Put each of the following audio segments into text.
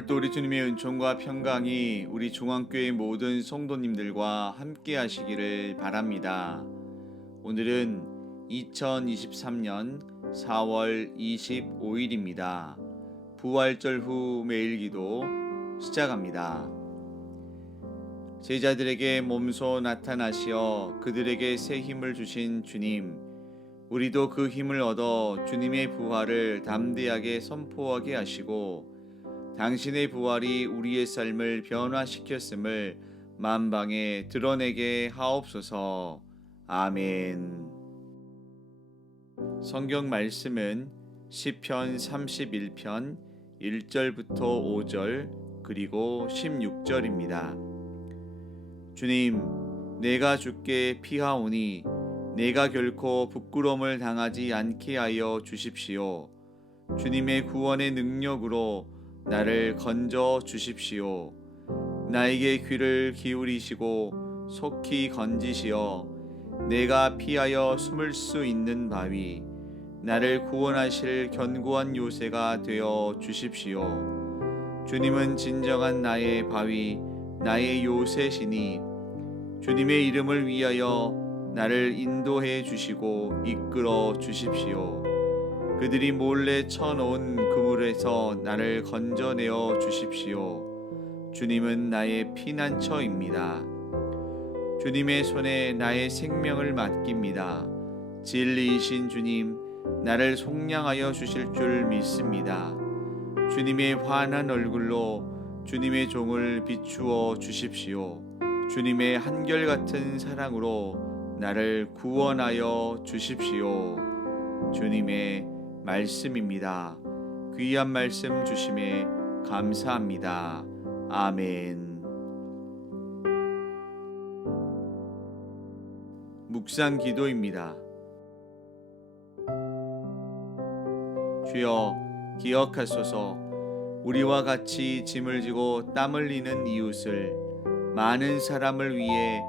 오늘도 우리 주님의 은총과 평강이 우리 중앙교회 모든 성도님들과 함께 하시기를 바랍니다. 오늘은 2023년 4월 25일입니다. 부활절 후 매일 기도 시작합니다. 제자들에게 몸소 나타나시어 그들에게 새 힘을 주신 주님, 우리도 그 힘을 얻어 주님의 부활을 담대하게 선포하게 하시고 당신의 부활이 우리의 삶을 변화시켰음을 만방에 드러내게 하옵소서. 아멘. 성경 말씀은 시편 31편 1절부터 5절 그리고 16절입니다. 주님, 내가 주께 피하오니 내가 결코 부끄러움을 당하지 않게 하여 주십시오. 주님의 구원의 능력으로 나를 건져 주십시오. 나에게 귀를 기울이시고 속히 건지시어 내가 피하여 숨을 수 있는 바위 나를 구원하실 견고한 요새가 되어 주십시오. 주님은 진정한 나의 바위 나의 요새시니 주님의 이름을 위하여 나를 인도해 주시고 이끌어 주십시오. 그들이 몰래 쳐놓은 그물에서 나를 건져내어 주십시오. 주님은 나의 피난처입니다. 주님의 손에 나의 생명을 맡깁니다. 진리이신 주님, 나를 속량하여 주실 줄 믿습니다. 주님의 환한 얼굴로 주님의 종을 비추어 주십시오. 주님의 한결같은 사랑으로 나를 구원하여 주십시오. 주님의 말씀입니다. 귀한 말씀 주심에 감사합니다. 아멘. 묵상 기도입니다. 주여 기억하소서 우리와 같이 짐을 지고 땀 흘리는 이웃을 많은 사람을 위해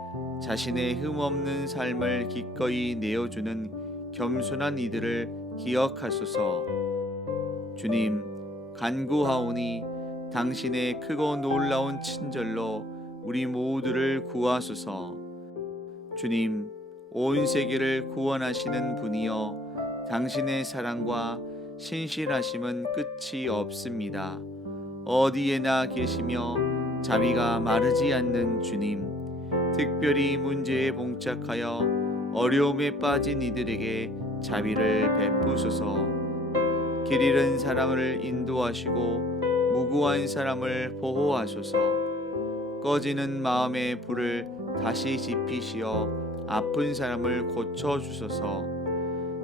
자신의 흠없는 삶을 기꺼이 내어주는 겸손한 이들을 기억하소서. 주님, 간구하오니 당신의 크고 놀라운 친절로 우리 모두를 구하소서. 주님, 온 세계를 구원하시는 분이여 당신의 사랑과 신실하심은 끝이 없습니다. 어디에나 계시며 자비가 마르지 않는 주님, 특별히 문제에 봉착하여 어려움에 빠진 이들에게 자비를 베푸소서. 길 잃은 사람을 인도하시고 무고한 사람을 보호하소서. 꺼지는 마음의 불을 다시 지피시어 아픈 사람을 고쳐 주소서.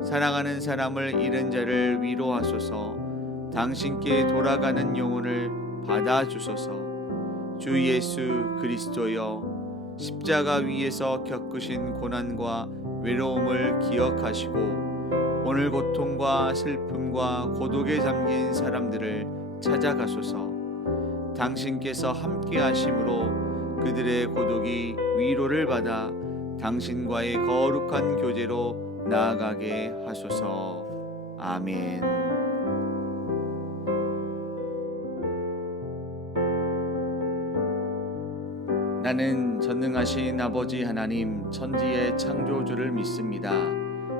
사랑하는 사람을 잃은 자를 위로하소서. 당신께 돌아가는 영혼을 받아 주소서. 주 예수 그리스도여 십자가 위에서 겪으신 고난과 외로움을 기억하시고 오늘 고통과 슬픔과 고독에 잠긴 사람들을 찾아가소서. 당신께서 함께 하심으로 그들의 고독이 위로를 받아 당신과의 거룩한 교제로 나아가게 하소서. 아멘. 나는 전능하신 아버지 하나님 천지의 창조주를 믿습니다.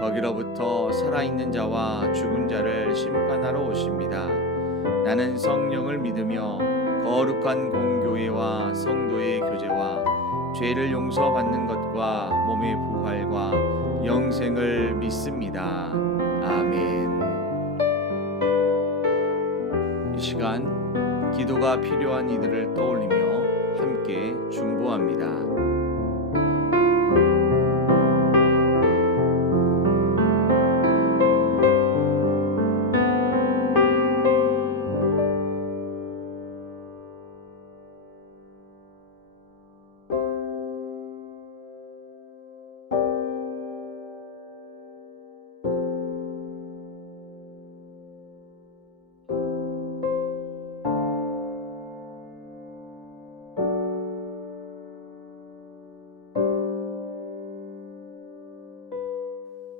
거기로부터 살아있는 자와 죽은 자를 심판하러 오십니다. 나는 성령을 믿으며 거룩한 공교회와 성도의 교제와 죄를 용서받는 것과 몸의 부활과 영생을 믿습니다. 아멘. 이 시간 기도가 필요한 이들을 떠올리며 함께 중보합니다.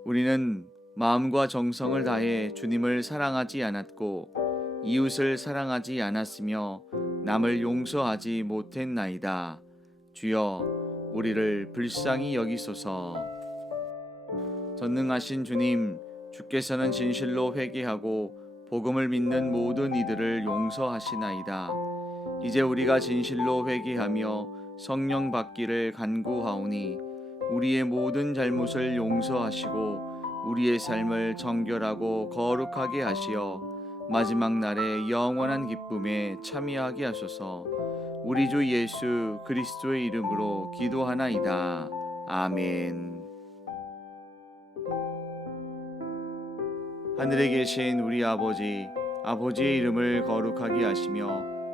우리는 마음과 정성을 다해 주님을 사랑하지 않았고 이웃을 사랑하지 않았으며 남을 용서하지 못했나이다. 주여 우리를 불쌍히 여기소서. 전능하신 주님, 주께서는 진실로 회개하고 복음을 믿는 모든 이들을 용서하시나이다. 이제 우리가 진실로 회개하며 성령 받기를 간구하오니 우리의 모든 잘못을 용서하시고 우리의 삶을 정결하고 거룩하게 하시어 마지막 날에 영원한 기쁨에 참여하게 하소서. 우리 주 예수 그리스도의 이름으로 기도하나이다. 아멘. 하늘에 계신 우리 아버지, 아버지의 이름을 거룩하게 하시며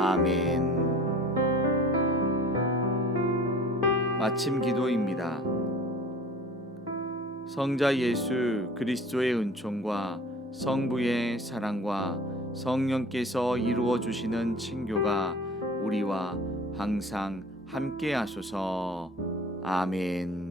아멘. 마침 기도입니다. 성자 예수 그리스도의 은총과 성부의 사랑과 성령께서 이루어 주시는 친교가 우리와 항상 함께 하소서. 아멘.